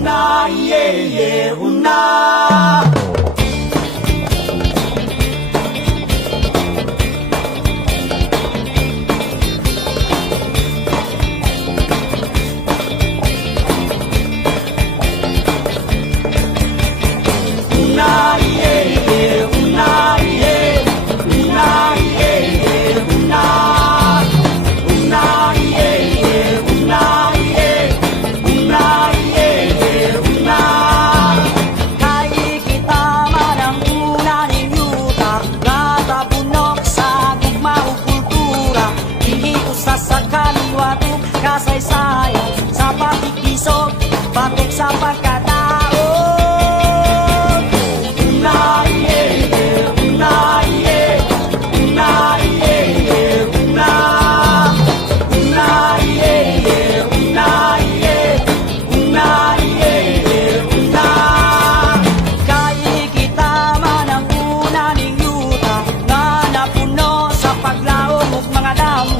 una, yeah, yeah, una. Kasaysayan sa pakikisog, patok sa pagkatao. Una, yeah, yeah, una, yeah, una, yeah, yeah, una. Una, yeah, yeah, una, yeah, una, yeah, yeah, una. Kay kita man ang una ning yuta nga napuno sa paglaom ug mga damo.